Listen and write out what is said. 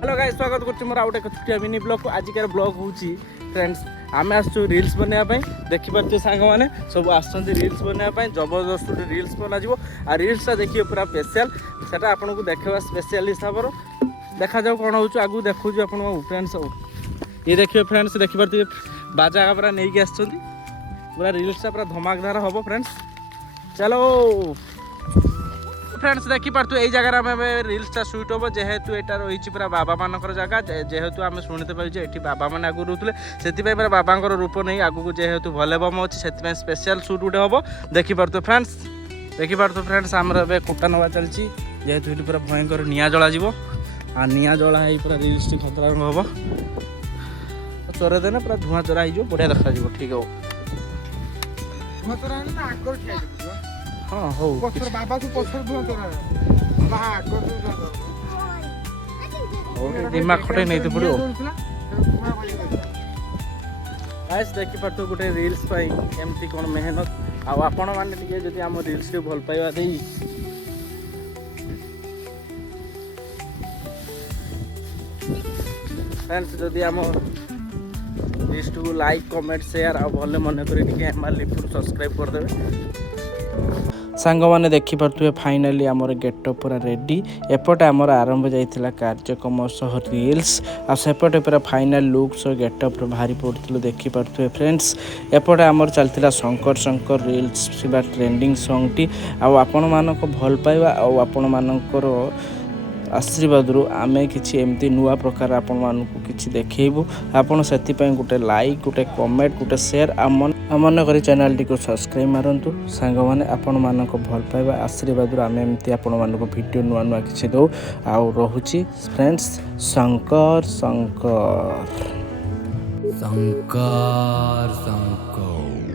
hello guys स्वागत करछि मोर आउटे छुटिया mini blog को आजिकार ब्लॉग होची फ्रेंड्स आमे आसछु रील्स बनेया पई देखि परते सांग माने सब आछंती रील्स बनेया पई जबरदस्त रील्स बना जिवो आ रील्स ता देखियो पूरा स्पेशल सेटा आपन को देखबा स्पेशल हिसाब रो देखा जाऊ कोन होछु आगु देखु छु आपन फ्रेंड्स ये देखियो फ्रेंड्स देखि परते बाजा का पूरा नेई के आछंती पूरा रील्स ता पूरा धमाकेदार होबो फ्रेंड्स चलो फ्रेंड्स देखी पार्थ यही जगह रील्स सुट हम जेहेतु यहाँ रही पूरा बाबा मान जगह जेहेतु आम शुणते पारे ये बाबा मैंने आगु रोते से बाबा रूप नहीं आगू जेहेतु भलेबम अच्छी से स्पेशल सुट गोटे हम देखिपार फ्रेंड्स फ्रेंड्स आमर कुटा नवा चलती जेहेतु ये पूरा भयंकर निआ जला आ निआ जला पूरा रील्स खतरा हम चोरे देने पूरा धुआं चोरा हो बढ़िया देखा ठीक हो हाँ हो बाबा दिमाग खटे नहीं तो पड़ो गाइस देखि पार्थ गोटे रील्स पाई एमती कोन मेहनत आ आपण माने टिके जदि हम रील्स के भल पाइबा देई फ्रेंड्स जदि हम रील्स को लाइक कमेंट शेयर आ भले मन करी टिके हमर लिंक सब्सक्राइब कर देबे सांग मैंने देखिपे फाइनाली आमर गेटअप पूरा रेडी एपटे आमर आरंभ जाइला कार्यक्रम सह रील्स आ सेपटे पूरा फाइनाल लुक सह गेटअप बाहरी पड़ू देखिपे फ्रेंड्स एपटे आमर चलता Shankar Shankar reels trending song T आपण मानक भल पाइबा आपण मानकर आशीर्वाद आमे किछि एमती नुआ प्रकार आपण मानकु किछि देखैबु आपण सेति पय गुटे लाइक गुटे कमेंट गुटे शेयर मन करी चैनल टी को सब्सक्राइब मारंतु सांग माने आपण मानक भल पाइबा आशीर्वाद आमे एमती आपण मानक वीडियो नुआ नुआ किछि दो आ रहूची फ्रेंड्स शंकर शंकर शंकर शंकर